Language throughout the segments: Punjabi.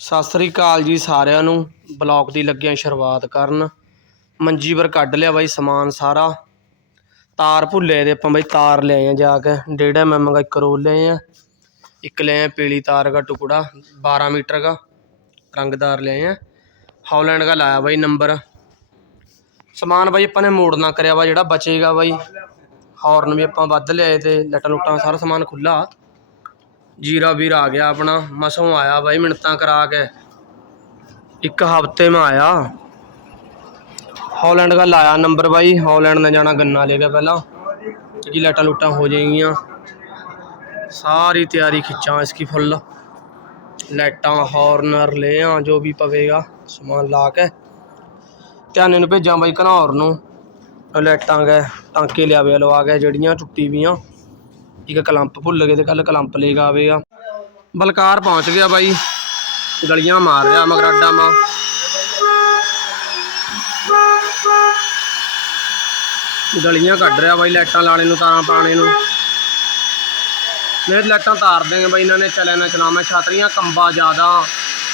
ਸਤਿ ਸ੍ਰੀ ਅਕਾਲ ਜੀ ਸਾਰਿਆਂ ਨੂੰ। ਬਲੌਗ ਦੀ ਲੱਗਿਆ ਸ਼ੁਰੂਆਤ ਕਰਨ। ਮੰਜੀ ਪਰ ਕੱਢ ਲਿਆ ਬਾਈ ਸਮਾਨ ਸਾਰਾ। ਤਾਰ ਭੁੱਲੇ ਦੇ ਆਪਾਂ ਬਾਈ ਤਾਰ ਲੈ ਆਏ ਜਾ ਕੇ। ਡੇਢ ਐਮਐਮ ਦਾ ਇੱਕ ਰੋਲ ਲਏ ਆ। ਇੱਕ ਲੈ ਆਏ ਪੀਲੀ ਤਾਰ ਦਾ ਟੁਕੜਾ 12 ਮੀਟਰ ਦਾ ਰੰਗਦਾਰ ਲੈ ਆਏ ਹੌਲੈਂਡ ਦਾ ਲਾਇਆ ਬਾਈ ਨੰਬਰ। ਸਮਾਨ ਬਾਈ ਆਪਾਂ ਨੇ ਮੋੜਨਾ ਕਰਿਆ ਵਾ ਜਿਹੜਾ ਬਚੇਗਾ ਬਾਈ। ਹੌਰਨ ਵੀ ਆਪਾਂ ਵੱਧ ਲਿਆਏ ਤੇ ਲਟਾਂ ਲੁਟਾਂ ਸਾਰਾ ਸਮਾਨ ਖੁੱਲਾ ਜੀਰਾ ਵੀਰ ਆ ਗਿਆ ਆਪਣਾ, ਮਸੋਂ ਆਇਆ ਬਾਈ ਮਿੰਟਾਂ ਕਰਾ ਕੇ। ਇੱਕ ਹਫ਼ਤੇ ਮੈਂ ਆਇਆ। ਹੌਲੈਂਡ ਦਾ ਲਾਇਆ ਨੰਬਰ ਬਾਈ, ਹੌਲੈਂਡ ਨੇ ਜਾਣਾ ਗੰਨਾ ਲੈ ਕੇ ਪਹਿਲਾਂ। ਜੀ ਲਾਈਟਾਂ ਲੁੱਟਾਂ ਹੋ ਜਾਏਗੀਆਂ। ਸਾਰੀ ਤਿਆਰੀ ਖਿੱਚਾਂ ਇਸकी ਫੁੱਲ। ਲਾਈਟਾਂ ਹੌਰਨਰ ਲੈ ਆ ਜੋ ਵੀ ਪਵੇਗਾ, ਸਮਾਨ ਲਾ ਕੇ। ਧਿਆਨੇ ਨੂੰ ਭੇਜਾਂ ਬਾਈ ਘਨੌਰ ਨੂੰ। ਉਹ ਲਾਈਟਾਂ ਗਏ, ਟਾਂਕੇ ਲਿਆਵੇ, ਲਵਾ ਕੇ ਜਿਹੜੀਆਂ ਟੁੱਟੀ ਵੀਆਂ ਇੱਕ ਕਲੰਪ ਭੁੱਲ ਗਏ ਤੇ ਕੱਲ ਕਲੰਪ ਲੈ ਕੇ ਆਵੇਗਾ ਬਲਕਾਰ ਪਹੁੰਚ ਗਿਆ ਬਾਈ। ਗਲੀਆਂ ਮਾਰ ਰਿਹਾ ਮਗਰਾਡਾ ਮਾ। ਗਲੀਆਂ ਕੱਢ ਰਿਹਾ ਬਾਈ ਲਾਈਟਾਂ ਲਾਣੇ ਨੂੰ, ਤਾਰਾਂ ਪਾਣੇ ਨੂੰ। ਮੇਰੇ ਲਾਈਟਾਂ ਤਾਰ ਦੇਂਗੇ ਬਾਈ ਇਹਨਾਂ ਨੇ ਚਲੇ ਨਾ ਚਲਾਵਾਂ ਛਤਰੀਆਂ, ਕੰਬਾ ਜ਼ਿਆਦਾ।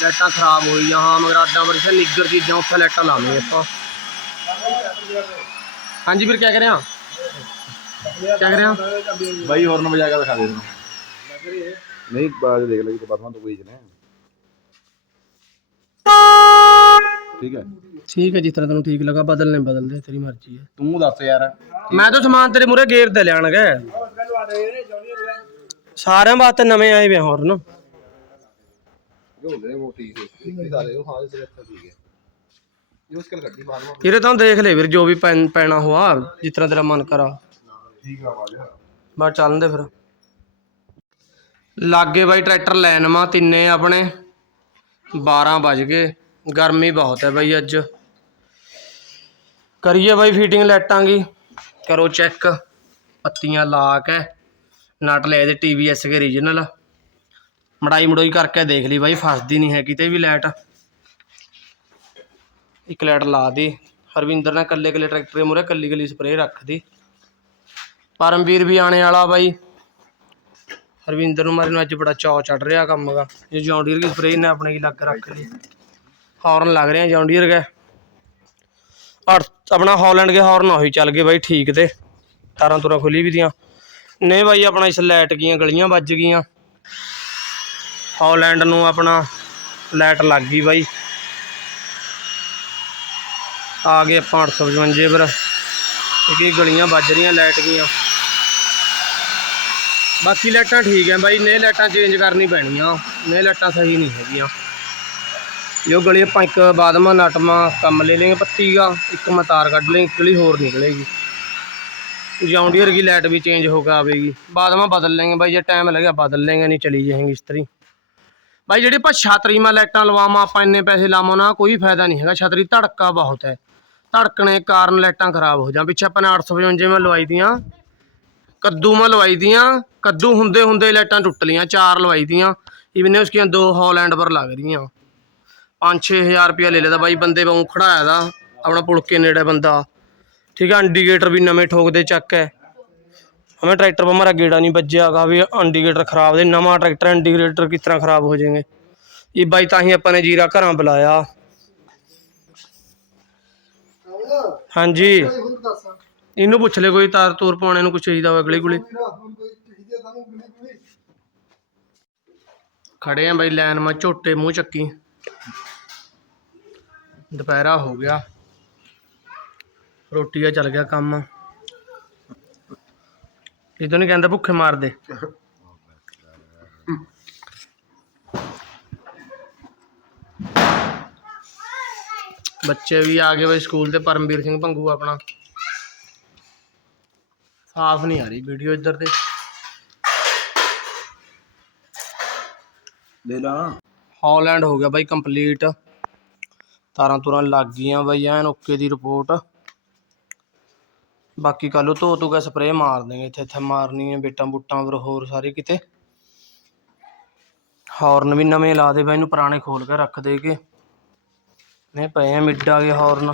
ਲਾਈਟਾਂ ਖਰਾਬ ਹੋਈਆਂ ਹਾਂ ਮਗਰਾਡਾ ਵਰਸ਼ਾ ਨਿੱਗਰ ਚੀਜ਼ਾਂ, ਉੱਥੇ ਲਾਈਟਾਂ ਲਾਵਾਂਗੇ ਆਪਾਂ। ਹਾਂਜੀ ਵੀਰ ਕੀ ਕਹਿ ਰਹੇ ਆ? ਕੀ ਕਹਿ ਰਹੇ ਆ भाई हॉर्न बजा के दिखा दे देना नहीं बाज देख लेगी तो बात तो वही ने ठीक है ਠੀਕ ਹੈ ਜਿਸ ਤਰ੍ਹਾਂ ਤੈਨੂੰ ਠੀਕ ਲੱਗਾ ਬਦਲਨੇ ਬਦਲ ਦੇ ਤੇਰੀ ਮਰਜ਼ੀ ਹੈ तू दस यार ਮੈਂ ਤਾਂ ਸਮਾਨ ਤੇਰੇ ਮੂਰੇ ਗੇਰ ਤੇ ਲਿਆਣਗੇ ਸਾਰਿਆਂ ਵਾਸਤੇ ਨਵੇਂ ਆਏ ਵੇ ਹੋਰ ਨਾ जो बोल रहे वो ठीक है ठीक है सारे वो हां से अच्छा ठीक है ये उसके गड्डी मार ਇਹਦੇ ਤਾਂ ਦੇਖ ਲੈ ਵੀਰ ਜੋ ਵੀ ਪੈਣ- ਪੈਣਾ ਹੋਆ ਜਿਸ ਤਰ੍ਹਾਂ ਤੇਰਾ ਮਨ ਕਰਾ ਠੀਕ ਆ ਵਾਜਾ ਬਸ ਚੱਲਣ ਫਿਰ। ਲਾਗੇ ਬਾਈ ਟਰੈਕਟਰ ਲੈਣ ਮਾ ਤਿੰਨੇ ਆਪਣੇ। 12 ਵਜ ਗਏ। ਗਰਮੀ ਬਹੁਤ ਹੈ ਬਾਈ ਅੱਜ। ਕਰੀਏ ਬਾਈ ਫੀਟਿੰਗ ਲਾਈਟਾਂ ਦੀ ਕਰੋ ਚੈੱਕ ਪੱਤੀਆਂ ਲਾ ਕੇ ਨਟ ਲੈ ਦੇ TVS ਕੇ ਰੀਜਨਲ ਮੜਾਈ ਮੜੋਈ ਕਰਕੇ ਦੇਖ ਲਈ ਬਾਈ, ਫਸਦੀ ਨਹੀਂ ਹੈ ਕਿਤੇ ਵੀ ਲੈਟ ਇੱਕ ਲੈਟ ਲਾ ਦੇ। ਹਰਵਿੰਦਰ ਨੇ ਕੱਲੇ ਕੱਲੇ ਟਰੈਕਟਰ ਦੇ ਮੂਰੇ ਕੱਲੀ ਕੱਲੀ ਸਪਰੇਅ ਰੱਖ ਦੀ। ਪਰਮਵੀਰ ਵੀ ਆਣੇ ਵਾਲਾ ਬਾਈ। ਹਰਵਿੰਦਰ ਨੂੰ ਮਾਰਨ ਅੱਜ ਬੜਾ ਚਾਅ ਚੜ ਰਿਹਾ ਕੰਮ ਦਾ। ਇਹ ਜੌਂਡੀਅਰ ਦੀ ਸਪਰੇਅ ਨੇ ਆਪਣੇ ਕੀ ਲੱਗ ਰੱਖ ਲਈ। ਹਾਰਨ ਲੱਗ ਰਿਹਾ ਜੌਂਡੀਅਰ ਕੇ। ਔਰ ਆਪਣਾ ਹਾਲੈਂਡ ਕੇ ਹਾਰਨ ਉਹੀ ਚੱਲ ਗਏ ਬਾਈ ਠੀਕ ਤੇ। ਤਾਰਾਂ ਤੁਰਾਂ ਖੁੱਲੀ ਵੀ ਦੀਆਂ। ਨੇ ਬਾਈ ਆਪਣਾ ਇਸ ਲਾਈਟ ਗਈਆਂ ਗਲੀਆਂ ਵੱਜ ਗਈਆਂ। ਹਾਲੈਂਡ ਨੂੰ ਆਪਣਾ ਲਾਈਟ ਲੱਗ ਗਈ ਬਾਈ। ਆ ਗਏ ਆਪਾਂ 855 ਪਰ। ਕਿਉਂਕਿ ਗਲੀਆਂ ਵੱਜ ਰਹੀਆਂ ਲਾਈਟ ਗਈਆਂ ਬਾਕੀ ਲਾਈਟਾਂ ਠੀਕ ਐ ਬਾਈ ਨੇ ਲਾਈਟਾਂ ਚੇਂਜ ਕਰਨੀ ਪੈਣੀਆਂ। ਨੇ ਲਾਈਟਾਂ ਸਹੀ ਨਹੀਂ ਹੈਗੀਆਂ। ਜੋ ਗਲੀ ਪੰਕ ਬਾਦਮਾ, ਨਟਮਾ, ਕੰਮ ਲੈ ਲੇਗੇ ਪੱਤੀ ਦਾ ਇੱਕ ਤਾਰ ਕੱਢ ਲੇ ਇਕਲੀ ਹੋਰ ਨਿਕਲੇਗੀ। ਜੌਂਡੀਅਰ ਦੀ ਲਾਈਟ ਵੀ ਚੇਂਜ ਹੋ ਕੇ ਆਵੇਗੀ। ਬਾਦਮਾ ਬਦਲ ਲੇਗੇ ਬਾਈ, ਜੇ ਟਾਈਮ ਲੱਗਿਆ ਬਦਲ ਲੇਗੇ ਨਹੀਂ ਚਲੀ ਜਾਏਗੀ ਇਸਤਰੀ। ਬਾਈ, ਜਿਹੜੇ ਆਪਾਂ ਛਤਰੀ ਮਾ ਲਾਈਟਾਂ ਲਵਾਵਾਂ, ਆਪਾਂ ਇੰਨੇ ਪੈਸੇ ਲਾਵਾਂ, ਨਾ ਕੋਈ ਫਾਇਦਾ ਨਹੀਂ ਹੈਗਾ। ਛਤਰੀ ਧੜਕਾ ਬਹੁਤ ਹੈ ਧੜਕਣੇ ਕਾਰਨ ਲਾਈਟਾਂ ਖਰਾਬ ਹੋ ਜਾਂ। ਪਿੱਛੇ ਆਪਾਂ ਨੇ 855 ਮੈਂ ਲਵਾਈ ਦੀਆਂ। ਕੱਦੂ ਮੈਂ ਲਵਾਈ ਦੀਆਂ, ਕੱਦੂ ਹੁੰਦੇ ਹੁੰਦੇ ਲਾਈਟਾਂ ਟੁੱਟ ਲੀਆਂ ਚਾਰ ਲਵਾਈ ਦੀਆਂ। ਇਵਨੇ ਉਸਕੀਆਂ ਦੋ ਹੌਲੈਂਡ ਪਰ ਲੱਗ ਰਹੀਆਂ। 5-6000 ਰੁਪਇਆ ਲੈ ਲੈਦਾ ਬਾਈ, ਬੰਦੇ ਵਾਂਗੂ ਖੜਾਇਆ ਦਾ, ਆਪਣਾ ਪੁਲਕੇ ਨੇੜੇ ਬੰਦਾ। ਠੀਕ ਹੈ ਇੰਡੀਕੇਟਰ ਵੀ ਨਵੇਂ ਠੋਕਦੇ ਚੱਕ ਹੈ। ਹਮੇ ਟਰੈਕਟਰ ਪਰ ਮਾਰਾ ਗੇੜਾ ਨਹੀਂ ਵੱਜਿਆ ਗਾ ਵੀ ਇੰਡੀਕੇਟਰ ਖਰਾਬ ਦੇ, ਨਵਾਂ ਟਰੈਕਟਰ ਇੰਡੀਕੇਟਰ ਕਿਸ ਤਰ੍ਹਾਂ ਖਰਾਬ ਹੋ ਜਾਣਗੇ ਇਹ ਬਾਈ ਤਾਂ ਹੀ ਆਪਾਂ ਨੇ ਜੀਰਾ ਘਰਾਂ ਬੁਲਾਇਆ। ਹਾਂਜੀ। ਇਹਨੂੰ ਪੁੱਛ ਲੈ ਕੋਈ ਤਾਰ ਤੂਰ ਪਾਉਣੇ ਨੂੰ ਕੁਛ ਚਾਹੀਦਾ ਹੋਵੇ ਅਗਲੀ ਗੁਲੀ ਖੜੇ ਆ ਬਾਈ ਲਾਈਨ ਮਾ ਝੋਟੇ ਮੂੰਹ ਚੱਕੀ। ਦੁਪਹਿਰਾ ਹੋ ਗਿਆ। ਰੋਟੀ ਦਾ ਚੱਲ ਗਿਆ ਕੰਮ। ਇਹ ਤਾਂ ਨਹੀਂ ਕਹਿੰਦਾ ਭੁੱਖੇ ਮਾਰਦੇ। ਬੱਚੇ ਵੀ ਆ ਗਏ ਬਈ ਸਕੂਲ ਤੇ, ਪਰਮਵੀਰ ਸਿੰਘ ਭੰਗੂ ਆਪਣਾ। ਸਾਫ਼ ਨਹੀਂ ਆ ਰਹੀ ਵੀਡੀਓ ਇੱਧਰ ਤੇ। ले ला ਹੌਲੈਂਡ ਹੋ ਗਿਆ ਬਾਈ ਕੰਪਲੀਟ। ਤਾਰਾਂ ਤੁਰਾਂ ਲੱਗ ਗਈਆਂ ਬਾਈ ਐਨ ਓਕੇ ਦੀ ਰਿਪੋਰਟ। ਬਾਕੀ ਕੱਲ ਨੂੰ ਧੋ ਧੋ ਕੇ ਸਪਰੇਅ ਮਾਰ ਦੇਂਗੇ ਇੱਥੇ ਇੱਥੇ ਮਾਰਨੀ ਹੈ ਬੇਟਾਂ ਬੁੱਟਾਂ ਪਰ ਹੋਰ ਸਾਰੇ ਕਿਤੇ। ਹਾਰਨ ਵੀ ਨਵੇਂ ਲਾ ਦੇ ਬਾਈ ਇਹਨੂੰ ਪੁਰਾਣੇ ਖੋਲ ਕੇ ਰੱਖ ਦੇ ਕੇ। ਨੇ ਪਏ ਆ ਮਿੱਡ ਆ ਗਏ ਹਾਰਨ।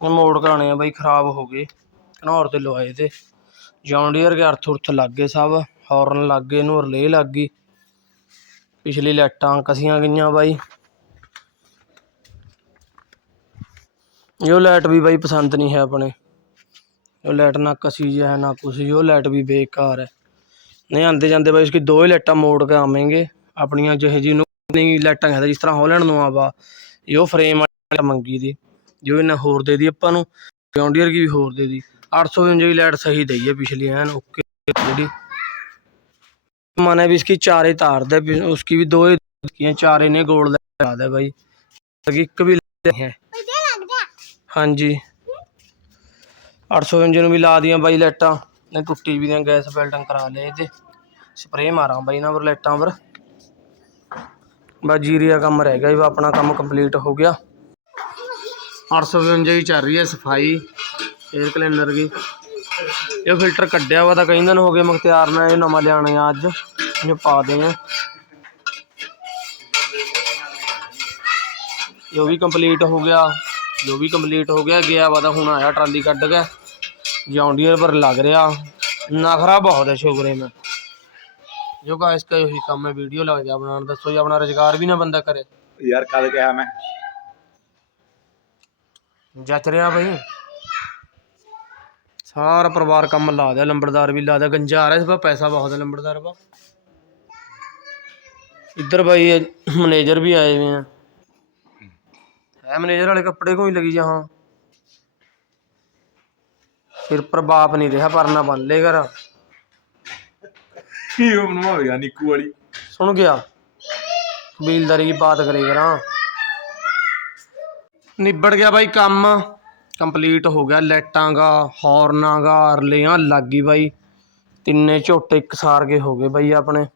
ਇਹ ਮੋੜ ਕਰਾਣੇ ਆ ਬਾਈ ਖਰਾਬ ਹੋ ਗਏ। ਘਨੌਰ ਤੇ ਲਵਾਏ ਤੇ। ਜੌਂਡੀਅਰ ਕੇ ਅਰਥ ਉਰਥ ਲੱਗ ਗਏ ਸਭ ਹਾਰਨ ਲੱਗ ਗਏ, ਇਹਨੂੰ ਰਿਲੇ ਲੱਗ ਗਈ। ਪਿਛਲੀ ਲਾਈਟਾਂ ਕਸੀਆਂ ਗਈਆਂ ਬਾਈ। ਇਹ ਲਾਈਟ ਵੀ ਬਾਈ ਪਸੰਦ ਨਹੀਂ ਹੈ ਆਪਣੇ। ਉਹ ਲਾਈਟ ਨਾ ਕਸੀ ਜਿਹਾ ਹੈ, ਨਾ ਕੁਛ ਜੀ ਉਹ ਲਾਈਟ ਵੀ ਬੇਕਾਰ ਹੈ। ਨਹੀਂ, ਆਂਦੇ ਜਾਂਦੇ ਬਾਈ ਉਸकी ਦੋ ਹੀ ਲਾਈਟਾਂ ਮੋੜ ਕੇ ਆਵੇਂਗੇ। ਆਪਣੀਆਂ ਜਿਹੇ ਜੀ ਨੂੰ ਨਹੀਂ ਲਾਈਟਾਂ ਕਹਿੰਦਾ, ਜਿਸ ਤਰ੍ਹਾਂ ਹੋਲੈਂਡ ਨੂੰ ਆਵਾ, ਇਹ ਉਹ ਫਰੇਮ ਮੰਗੀ ਦੀ, ਜੋ ਇਹਨਾਂ ਹੋਰ ਦੇ ਦੀ ਆਪਾਂ ਨੂੰ। ਜੌਂਡੀਅਰ ਕੀ ਵੀ ਹੋਰ ਦੇ ਦੀ। 855 की लाइट सही दी है पिछली है ओके ਜਿਹੜੀ माना भी इसकी चारे तार दे भी उसकी भी दो ही की हैं चारे ने गोल लगा दे भाई बाकी एक भी नहीं है ਹਾਂਜੀ 855 ਨੂੰ ਵੀ ਲਾ ਦੀਆਂ ਬਾਈ ਲਾਈਟਾਂ ਨੇ ਟੁੱਟੀ ਵੀ ਦੀਆਂ ਗੈਸ ਬੈਲਟਾਂ ਕਰਾ ਲਏ ਤੇ ਸਪਰੇਅ ਮਾਰਾਂ ਬਾਈ ਨਾ ਪਰ ਲਾਈਟਾਂ ਪਰ ਬਸ ਜੀਰੀ ਦਾ ਕੰਮ ਰਹਿ ਗਿਆ ਜੀ ਆਪਣਾ ਕੰਮ ਕੰਪਲੀਟ ਹੋ ਗਿਆ 855 ਹੀ ਚੱਲ ਰਹੀ ਹੈ ਸਫਾਈ ਏਅਰ ਕਲੀਨਰ ਕੀ? ਇਹ ਫਿਲਟਰ ਕੱਢਿਆ ਵਾ ਤਾਂ ਕਈ ਹੋ ਗਏ ਮਖਤਿਆਰ ਨਾ ਇਹ ਨਵਾਂ ਲਿਆਣੇ ਆ ਅੱਜ। ਇਹਨੂੰ ਪਾ ਦੇ ਆ ਜੋ ਵੀ ਕੰਪਲੀਟ ਹੋ ਗਿਆ ਜੋ ਵੀ ਕੰਪਲੀਟ ਹੋ ਗਿਆ ਗਿਆ ਵਾ ਤਾਂ ਹੁਣ ਆਇਆ ਟਰਾਲੀ ਕੱਢ ਕੇ। ਜੌਂਡੀਅਰ ਪਰ ਲੱਗ ਰਿਹਾ। ਨਖਰਾ ਬਹੁਤ ਹੈ ਸ਼ੁਕਰੇ ਮੈਂ। ਜੋ ਗਾਇਸ ਦਾ ਇਹੀ ਕੰਮ ਹੈ ਵੀਡੀਓ ਲੱਗ ਜਾ ਬਣਾਉਣ ਦੱਸੋ ਜੀ ਆਪਣਾ ਰੋਜ਼ਗਾਰ ਵੀ ਨਾ ਬੰਦਾ ਕਰੇ। ਯਾਰ ਕੱਲ ਕਿਹਾ ਮੈਂ। ਜੱਚ ਰਿਹਾ ਭਾਈ ਸਾਰਾ ਪਰਿਵਾਰ ਕੰਮ ਲਾ ਦਿਆ ਲੰਬੜਦਾਰ ਵੀ ਲਾ ਦਿਆ ਗੰਜਾ ਆ ਰਿਹਾ ਇਸ ਵਾਰ ਪੈਸਾ ਬਹੁਤ ਹੈ ਲੰਬੜਦਾਰ ਵਾ ਇੱਧਰ ਬਾਈ ਮੈਨੇਜਰ ਵੀ ਆਏ ਹੋਏ ਆ। ਹੈ ਮੈਨੇਜਰ ਵਾਲੇ ਕੱਪੜੇ ਕੋਈ ਲੱਗੀ ਜਹਾਂ ਫਿਰ ਪਰ ਬਾਪ ਨਹੀਂ ਰਿਹਾ ਪਰਨਾ ਬੰਨ ਲੈ ਕਰ ਕੀ ਉਹ ਬਣਵਾਵੇਗਾ ਨਿੱਕੂ ਵਾਲੀ? ਸੁਣ ਗਿਆ। ਕਬੀਲਦਾਰੀ ਦੀ ਬਾਤ ਕਰੇ ਕਰਾਂ। ਨਿਬੜ ਗਿਆ ਬਾਈ ਕੰਮ। ਕੰਪਲੀਟ ਹੋ ਗਿਆ। ਲਾਈਟਾਂ ਗਾ, ਹੌਰਨਾਂ ਗਾ, ਅਰਲੀਆਂ, ਲੱਗ ਗਈ ਬਾਈ। ਤਿੰਨੇ ਝੋਟੇ ਇਕਸਾਰ ਕੇ ਹੋ ਗਏ ਬਾਈ ਆਪਣੇ।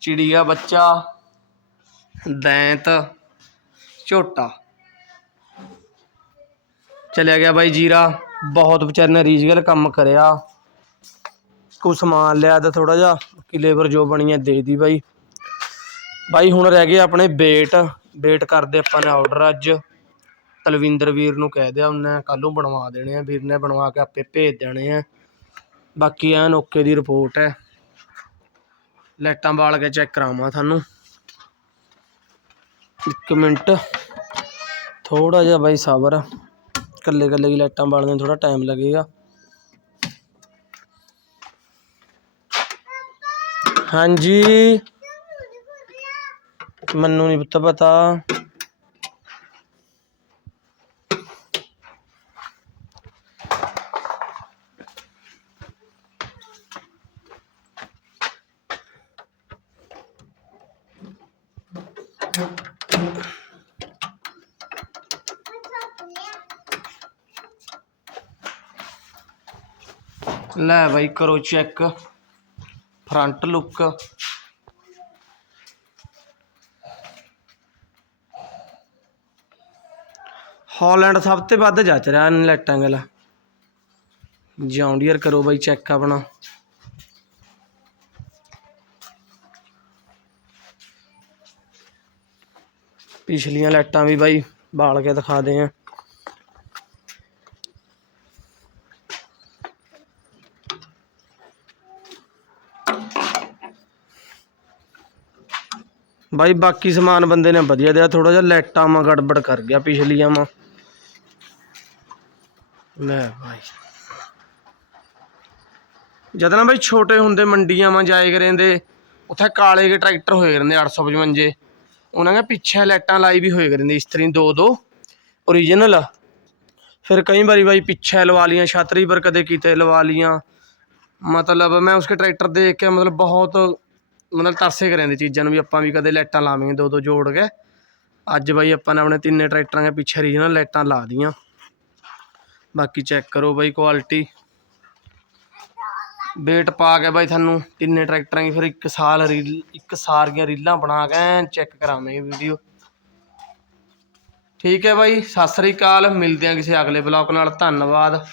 ਚਿੜੀਆ ਬੱਚਾ, ਦੈਂਤ, ਝੋਟਾ। ਚਲਿਆ ਗਿਆ ਬਾਈ ਜੀਰਾ। ਬਹੁਤ ਵਿਚਾਰੇ ਨੇ ਰੀਜਨਲ ਕੰਮ ਕਰਿਆ। ਕੁਛ ਸਮਾਨ ਲਿਆ ਤਾਂ ਥੋੜਾ ਜਿਹਾ ਕਿ ਲੇਬਰ ਜੋ ਬਣੀ ਹੈ ਦੇ ਦੀ ਬਾਈ। ਬਾਈ ਹੁਣ ਰਹਿ ਗਏ ਆਪਣੇ ਵੇਟ ਵੇਟ ਕਰਦੇ ਆਪਾਂ ਨੇ ਆਰਡਰ ਅੱਜ। ਤਲਵਿੰਦਰ ਵੀਰ ਨੂੰ ਕਹਿ ਦਿਆ, ਉਹਨੇ ਕੱਲ ਨੂੰ ਬਣਵਾ ਦੇਣੇ ਆ, ਵੀਰ ਨੇ ਬਣਵਾ ਕੇ ਆਪੇ ਭੇਜ ਦੇਣੇ ਆ। ਬਾਕੀ ਐਨ ਓਕੇ ਦੀ ਰਿਪੋਰਟ ਹੈ। ਲਾਈਟਾਂ ਬਾਲ ਕੇ ਚੈੱਕ ਕਰਾਵਾਂ ਤੁਹਾਨੂੰ। ਇੱਕ ਮਿੰਟ। ਥੋੜਾ ਜਿਹਾ ਬਾਈ ਸਬਰ। ਕੱਲੇ ਕੱਲੇ ਦੀ ਲਾਈਟਾਂ ਬਾਲਣ ਨੂੰ ਥੋੜਾ ਟਾਈਮ ਲੱਗੇਗਾ। ਹਾਂਜੀ। ਮੈਨੂੰ ਨਹੀਂ ਪਤਾ। ਲੈ ਬਾਈ ਕਰੋ ਚੈੱਕ ਫਰੰਟ ਲੁੱਕ ਹਾਲੈਂਡ ਸਭ ਤੋਂ ਵੱਧ ਜੱਚ ਰਿਹਾ ਇਹਨੂੰ ਲਾਈਟਾਂ ਗਲਾ ਜੌਂਡੀਅਰ ਕਰੋ ਬਾਈ ਚੈੱਕ ਆਪਣਾ। ਪਿਛਲੀਆਂ ਲਾਈਟਾਂ ਵੀ ਬਾਈ ਬਾਲ ਕੇ ਦਿਖਾ ਦੇ ਆ। ਬਾਈ ਬਾਕੀ ਸਮਾਨ ਬੰਦੇ ਨੇ ਵਧੀਆ ਦਿਆ ਥੋੜਾ ਜਿਹਾ ਲਾਈਟਾਂ ਮਾ ਗੜਬੜ ਕਰ ਗਿਆ ਪਿਛਲੀਆਂ ਮਾ ਲੈ ਭਾਈ ਜਦ ਨਾ ਬਾਈ ਛੋਟੇ ਹੁੰਦੇ ਮੰਡੀਆਂ ਮਾ ਜਾਏ ਕਰੇਂਦੇ ਉੱਥੇ ਕਾਲੇ ਕੇ ਟਰੈਕਟਰ ਹੋਏ ਕਰੇਂਦੇ 855 ਉਹਨਾਂ ਦੇ ਪਿੱਛੇ ਲਾਈਟਾਂ ਲਾਈ ਵੀ ਹੋਏ ਕਰੇਂਦੇ ਇਸਤਰੀ ਦੋ ਦੋ ਓਰੀਜਨਲ ਫਿਰ ਕਈ ਵਾਰੀ ਬਾਈ ਪਿੱਛੇ ਲਵਾ ਲੀਆਂ ਛਤਰੀ ਪਰ ਕਦੇ ਕਿਤੇ ਲਵਾ ਲੀਆਂ ਮਤਲਬ ਮੈਂ ਉਸਕੇ ਟਰੈਕਟਰ ਦੇਖ ਕੇ ਮਤਲਬ ਬਹੁਤ ਮਤਲਬ ਤਰਸੇ ਕਰਿਆ ਦੀ ਚੀਜ਼ਾਂ ਨੂੰ ਵੀ ਆਪਾਂ ਵੀ ਕਦੇ ਲਾਈਟਾਂ ਲਾਵਾਂਗੇ ਦੋ ਦੋ ਜੋੜ ਕੇ। ਅੱਜ ਬਾਈ ਆਪਾਂ ਨੇ ਆਪਣੇ ਤਿੰਨੇ ਟਰੈਕਟਰਾਂ ਦੇ ਪਿੱਛੇ ਰੀਜਨਲ ਲਾਈਟਾਂ ਲਾ ਦੀਆਂ। ਬਾਕੀ ਚੈੱਕ ਕਰੋ ਬਾਈ ਕੁਆਲਿਟੀ ਵੇਟ ਪਾ ਕੇ ਬਾਈ ਤੁਹਾਨੂੰ ਤਿੰਨੇ ਟਰੈਕਟਰਾਂ ਦੀ ਫਿਰ ਇੱਕ ਸਾਲ ਰੀਲ, ਇੱਕ ਸਾਰੀਆਂ ਰੀਲਾਂ ਬਣਾ ਕੇ ਚੈੱਕ ਕਰਾਵਾਂਗੇ ਵੀਡੀਓ। ਠੀਕ ਹੈ ਬਾਈ, ਸਤਿ ਸ੍ਰੀ ਅਕਾਲ, ਮਿਲਦੇ ਹਾਂ ਕਿਸੇ ਅਗਲੇ ਬਲੌਗ ਨਾਲ, ਧੰਨਵਾਦ।